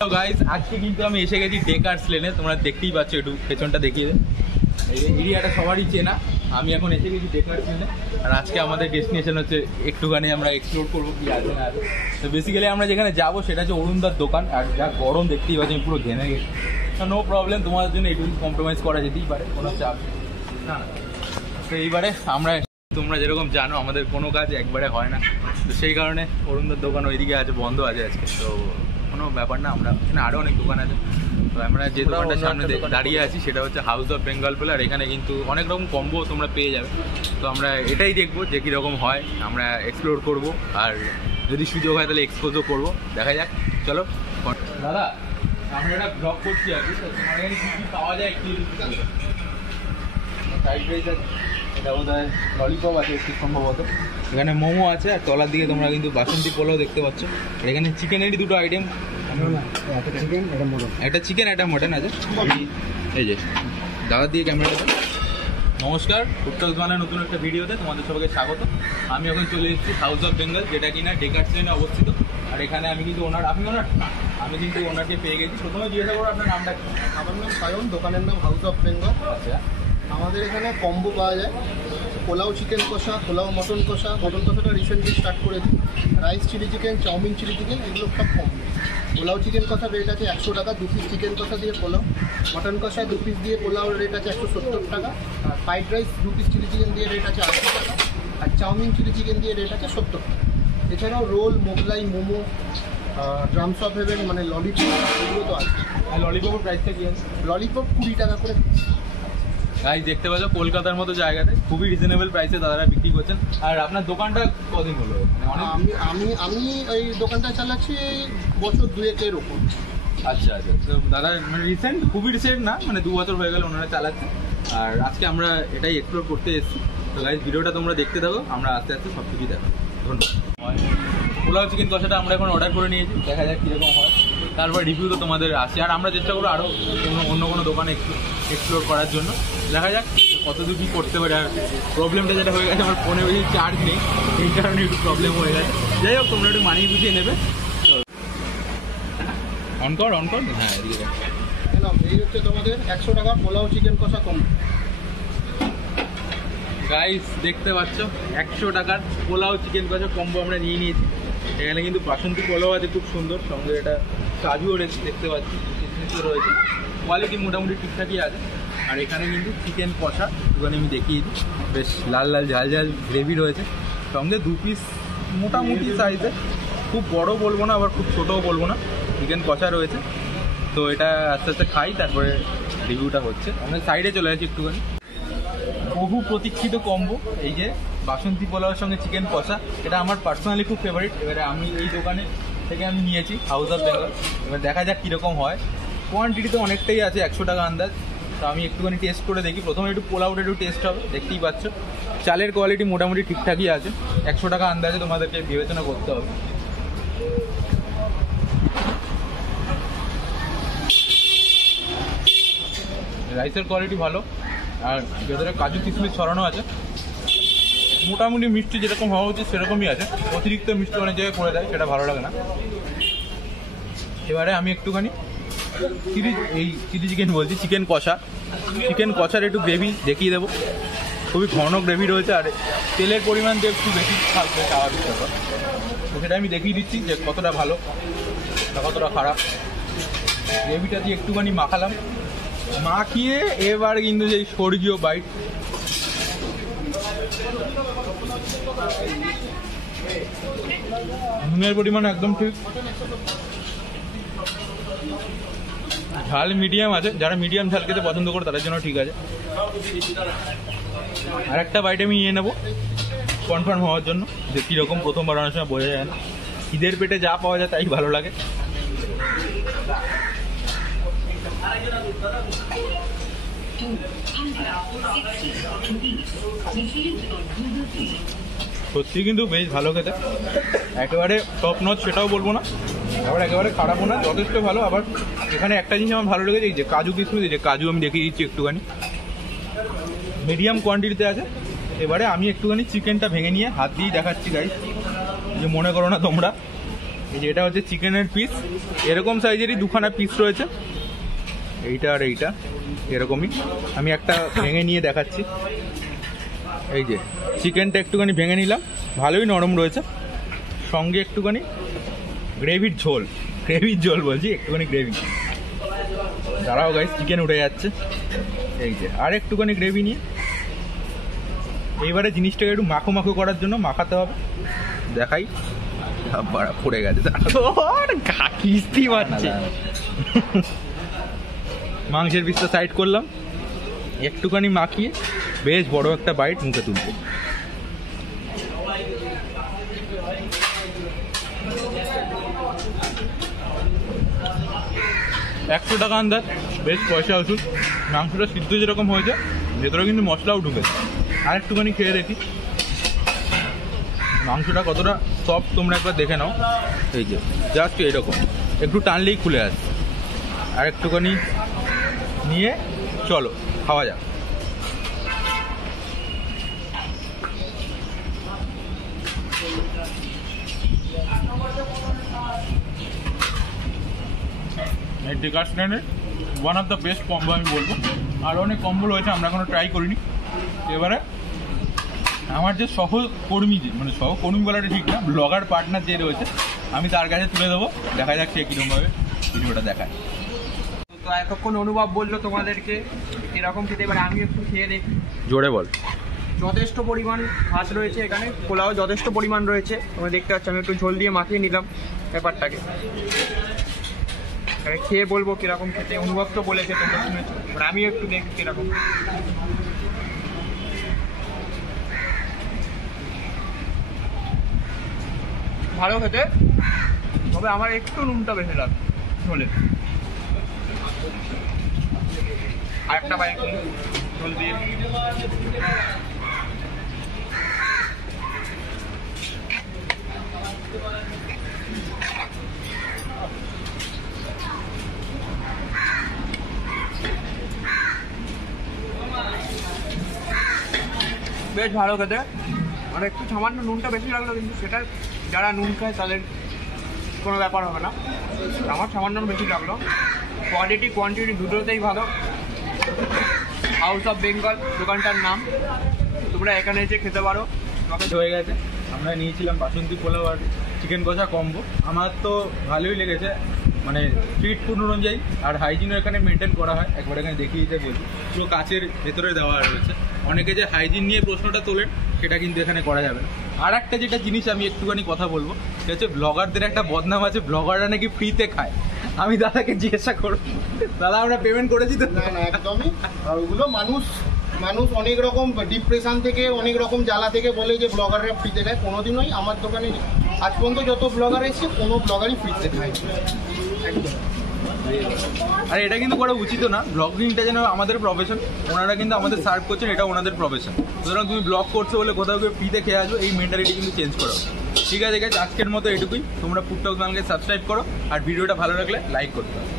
তো গাইস আজকে কিন্তু আমি এসে গেছি ডেকার্স লেনে, তোমরা দেখতেই পাচ্ছ, একটু পেছনটা দেখিয়ে দেন। এই এরিয়াটা সবারই চেনা। আমি এখন এসে গেছি ডেকার্স লেনে, আর আজকে আমাদের ডেস্টিনেশন হচ্ছে একটুখানি আমরা এক্সপ্লোর করবো কি আছে না আছে। তো বেসিক্যালি আমরা যেখানে যাবো সেটা হচ্ছে অরুণদার দোকান, আর যা গরম দেখতেই পাচ্ছি, আমি পুরো ঘেমে গেছি। নো প্রবলেম, তোমাদের জন্য একটু কম্প্রোমাইজ করা যেতেই পারে, কোনো চাপ না। তো এইবারে আমরা, তোমরা যেরকম জানো আমাদের কোনো কাজ একবারে হয় না, তো সেই কারণে অরুণদার দোকান ওইদিকে আছে, বন্ধ আছে আজকে। তো কোনো ব্যাপার না, আমরা এখানে আরও অনেক দোকান আছে। তো আমরা যে দোকানটার সামনে দাঁড়িয়ে আছি সেটা হচ্ছে হাউস অফ বেঙ্গল বলে, আর এখানে কিন্তু অনেক রকম কম্বো তোমরা পেয়ে যাবে। তো আমরা এটাই দেখবো যে কীরকম হয়, আমরা এক্সপ্লোর করব, আর যদি সুযোগ হয় তাহলে এক্সপোজও করবো, দেখা যাক। চলো দাদা, আমরা একটা ব্লগ করছি আর কি, তো তোমার এখানে কী কী পাওয়া যায় একটু ফ্রাইড রাইস আছে, এটা বোধ হয় ললিপপ আছে একটু সম্ভবত, এখানে মোমো আছে, আর তলার দিকে তোমরা কিন্তু বাসন্তী পোলাও দেখতে পাচ্ছ। আর এখানে চিকেনেরই দুটো আইটেম, একটা চিকেন একটা মটন আছে। এই যে দাদার দিয়ে ক্যামেরাটা। নমস্কার, ফুডটক বাংলার নতুন একটা ভিডিওতে তোমাদের সবাইকে স্বাগত। আমি এখন চলে এসেছি হাউস অফ বেঙ্গল, যেটা কিনা ডেকার্স লেনে অবস্থিত। আর এখানে আমি কিন্তু আমি কিন্তু ওনারকে পেয়ে গেছি। প্রথমে জিজ্ঞাসা করবো আপনার নামটা কি? আমার নাম সায়ন, দোকানের নাম হাউস অফ বেঙ্গল। আচ্ছা, আমাদের এখানে কম্বো পাওয়া যায়, পোলাও চিকেন কষা, পোলাও মটন কষা। মটন কষাটা রিসেন্টলি স্টার্ট করেছি। Rice chilli chicken, chowmein chilli chicken, এগুলো সব কম্বো। পোলাও চিকেন কষার রেট আছে 100 টাকা, 2 পিস চিকেন কষা দিয়ে পোলাও। মটন কষা 2 পিস দিয়ে পোলাও রেট আছে 170 টাকা। আর fried rice 2 piece chilli chicken দিয়ে রেট আছে 80 টাকা। আর চাউমিন চিলি চিকেন দিয়ে রেট আছে 70 টাকা। এছাড়াও roll, mughlai, momo, drums of heaven মানে ললিপপ, এগুলো তো আছে। আর ললিপপের প্রাইসটা কি আছে? ললিপপ 20 টাকা করে। গাইস দেখতে পাচ্ছ কলকাতার মতো জায়গাতে খুবই রিজনেবল প্রাইসে দাদারা বিক্রি করছেন। আর আপনার দোকানটা কদিন হলো? আমি এই দোকানটা চালাচ্ছি বছর 2-1 ওপর। আচ্ছা আচ্ছা, তো দাদা মানে রিসেন্ট, খুবই রিসেন্ট না, মানে 2 বছর হয়ে গেল ওনারা চালাচ্ছে। আর আজকে আমরা এটাই এক্সপ্লোর করতে এসেছি। তো গাইস ভিডিওটা তোমরা দেখতে থাকো, আমরা আস্তে আস্তে সব কিছুই দেখো। ধন্যবাদ। পোলাও চিকেন কষাটা আমরা এখন অর্ডার করে নিয়েছি, দেখা যাক কীরকম হয়, তারপর রিভিউ তো তোমাদের আসে। আর আমরা চেষ্টা করবো আরও অন্য কোনো দোকানে এক্সপ্লোর করার জন্য, দেখা যাক কতদূর কী করতে পারে। আর প্রবলেমটা যেটা হয়ে গেছে, আমার ফোনে বেশি চার্জ নেই, এই কারণে একটু প্রবলেম হয়ে গেছে। যাই হোক, তোমরা একটু মানিয়ে গুছিয়ে নেবে। অন কর হ্যাঁ, এদিকে এই হচ্ছে তোমাদের 100 টাকা পোলাও চিকেন কষা কম। গাইস দেখতে পাচ্ছ 100 টাকার পোলাও চিকেন কষা কম্বো আমরা নিয়ে নিয়েছি। এখানে কিন্তু বাসন্তী পোলাও আছে খুব সুন্দর, সঙ্গে এটা কাজুও রয়েছে দেখতে পাচ্ছি, কিশমিশও রয়েছে, কোয়ালিটি মোটামুটি ঠিকঠাকই আছে। আর এখানে কিন্তু চিকেন কষা একটুখানি আমি দেখিয়ে দিই, বেশ লাল লাল ঝাল ঝাল গ্রেভি রয়েছে, সঙ্গে 2 পিস মোটামুটি সাইজে, খুব বড় বলবো না আবার খুব ছোটও বলবো না, চিকেন কষা রয়েছে। তো এটা আস্তে আস্তে খাই, তারপরে রিভিউটা হচ্ছে। আমরা সাইডে চলে আসি একটুখানি। বহু প্রতীক্ষিত কম্বো, এই যে বাসন্তী পোলাওয়ের সঙ্গে চিকেন কষা, এটা আমার পার্সোনালি খুব ফেভারিট। এবারে আমি এই দোকানে থেকে আমি নিয়েছি হাউস অফ বেঙ্গল, এবার দেখা যাক কীরকম হয়। কোয়ান্টিটি তো অনেকটাই আছে, 100 টাকা আন্দাজ। তো আমি একটুখানি টেস্ট করে দেখি। প্রথমে একটু পোলাওটা একটু টেস্ট হবে, দেখতেই পাচ্ছ চালের কোয়ালিটি মোটামুটি ঠিকঠাকই আছে। 100 টাকা আন্দাজে তোমাদেরকে বিবেচনা করতে হবে। রাইসের কোয়ালিটি ভালো, আর ভেতরে কাজু কিশমিশ ছড়ানো আছে। মোটামুটি মিষ্টি যেরকম হওয়া উচিত সেরকমই আছে, অতিরিক্ত মিষ্টি অনেক জায়গায় করে দেয়, সেটা ভালো লাগে না। এবারে আমি একটুখানি চিলি চিকেন বলছি, চিকেন কষার একটু গ্রেভি দেখিয়ে দেবো। খুবই ঘন গ্রেভি রয়েছে, আর তেলের পরিমাণ দিয়ে একটু বেশি থাকবে স্বাভাবিক ব্যাপার। তো সেটা আমি দেখিয়ে দিচ্ছি যে কতটা ভালো বা কতটা খারাপ। গ্রেভিটা দিয়ে একটুখানি মাখিয়ে এবার কিন্তু সেই স্বর্গীয় বাইট। নুনের পরিমাণ একদম ঠিক, ঝাল মিডিয়াম আছে, যারা মিডিয়াম ঝাল খেতে পছন্দ করে তাদের জন্য ঠিক আছে। আর একটা বাইট আমি নিয়ে নেবো কনফার্ম হওয়ার জন্য, যে কীরকম, প্রথমবার অনেক সময় বোঝা যায় না। ঈদের পেটে যা পাওয়া যায় তাই ভালো লাগে। সত্যি কিন্তু বেশ ভালো খেতে, একেবারে টপ নচ সেটাও বলবো না, আবার একেবারে খারাপও না, যথেষ্ট ভালো। আবার এখানে একটা জিনিস আমার ভালো লেগেছে, এই যে কাজু কিশমিশ, এই যে কাজু আমি দেখিয়ে দিচ্ছি একটুখানি, মিডিয়াম কোয়ান্টিটিতে আছে। এবারে আমি একটুখানি চিকেনটা ভেঙে নিয়ে হাত দিয়েই দেখাচ্ছি গাইস, যে মনে করো না তোমরা এই যে এটা হচ্ছে চিকেনের পিস, এরকম সাইজেরই দুখানা পিস রয়েছে, এইটা আর এইটা এরকমই। আমি একটা ভেঙে নিয়ে দেখাচ্ছি। এই যে চিকেনটা একটুখানি ভেঙে নিলাম, ভালোই নরম রয়েছে, সঙ্গে একটুখানি গ্রেভির ঝোল বলছি, একটুখানি গ্রেভি। দাঁড়াও গাইস, চিকেন উঠে যাচ্ছে। এই যে আর একটুখানি গ্রেভি নিয়ে এইবারে জিনিসটাকে একটু মাখো মাখো করার জন্য মাখাতে হবে। দেখাই, পড়ে গেছে, কিস্তি মারছে। মাংসের পিসটা সাইড করলাম, একটুখানি মাখিয়ে বেশ বড় একটা বাইট মুখে তুলবো। $100 আন্দাজ, বেশ পয়সা ওষুধ। মাংসটা সিদ্ধ যেরকম হয়েছে, ভেতরে কিন্তু মশলাও ঢুকেছে। আর একটুখানি খেয়ে দেখি মাংসটা কতটা সফট, তোমরা একবার দেখে নাও। এই যে জাস্ট এইরকম একটু টানলেই খুলে আসে। আর একটুখানি নিয়ে চলো খাওয়া যাক। এই ডেকার্সল্যান্ডের one of the best combo আমি বলবো। আরও অনেক কম্বো রয়েছে, আমরা এখনো ট্রাই করিনি। এবারে আমার যে সহকর্মী বলাটা ঠিক না, ব্লগার পার্টনার যে রয়েছে, আমি তার কাছে তুলে দেবো, দেখা যাক সে কীরকমভাবে ভিডিওটা দেখায়। তো এতক্ষণ অনুভব বললো তোমাদেরকে এরকম খেতে, এবার আমি একটু খেয়ে দেখি। জোরে বল। যথেষ্ট পরিমাণ ভাত রয়েছে এখানে, পোলাও যথেষ্ট পরিমাণ রয়েছে, তোমরা দেখতে পাচ্ছ। আমি একটু ঝোল দিয়ে মাখিয়ে নিলাম ব্যাপারটাকে, এখানে খেয়ে বলবো কিরকম খেতে। অনুভব তো বলেছে, তোমরা শুনেছো, এবার আমিও একটু দেখি কিরকম। ভালো খেতে, তবে আমার একটু নুনটা বেশি লাগে ঝোলে। আর একটা বাইক ঝোল দিয়ে বেশ ভালো খেতে। আর একটু সামান্য নুনটা বেশি লাগলো, কিন্তু সেটা যারা নুন খায় তাদের কোনো ব্যাপার হবে না। আমার সামান্য বেশি লাগলো। কোয়ালিটি কোয়ান্টিটি দুটোতেই ভালো। হাউস অফ বেঙ্গল দোকানটার নাম, তোমরা এখানে এসে খেতে পারো। হয়ে গেছে, আমরা নিয়েছিলাম বাসন্তী পোলাও আর চিকেন কষা কম্বো। আমার তো ভালোই লেগেছে, মানে স্ট্রিট ফুড অনুযায়ী। আর হাইজিনও এখানে মেনটেন করা হয়, একবার এখানে দেখিয়ে দিতে বলি, পুরো কাচের ভেতরে দেওয়া রয়েছে। অনেকে যে হাইজিন নিয়ে প্রশ্নটা তোলেন, সেটা কিন্তু এখানে করা যাবে না। আর একটা যেটা জিনিস আমি একটুখানি কথা বলবো, সেটা হচ্ছে ব্লগারদের একটা বদনাম আছে, ব্লগাররা নাকি ফ্রিতে খায়। আমি দাদাকে জিজ্ঞাসা করব, দাদা আমরা পেমেন্ট করেছি তো? না না, একদমই। আর ওগুলো মানুষ অনেক রকম ডিপ্রেশন থেকে, অনেক রকম জ্বালা থেকে বলে যে ব্লগাররা ফ্রিতে খায়। কোনোদিনই আমার দোকানে আজ পর্যন্ত যত ব্লগার এসেছে, কোনো ব্লগারই ফ্রিতে খায় একদম। আর এটা কিন্তু করা উচিত না, ব্লগিংটা যেন আমাদের প্রফেশন, ওনারা কিন্তু আমাদের সার্ভ করছেন, এটা ওনাদের প্রফেশন। সুতরাং তুমি ব্লগ করছো বলে কোথাও গিয়ে ফ্রিতে খেয়ে আসবে, এই মেন্টালিটি কিন্তু চেঞ্জ করা উচিত। ঠিক আছে, আজকের মতো এটুকুই। তোমরা ফুড টক বাংলাকে সাবস্ক্রাইব করো, আর ভিডিওটা ভালো লাগলে লাইক করতে হবে।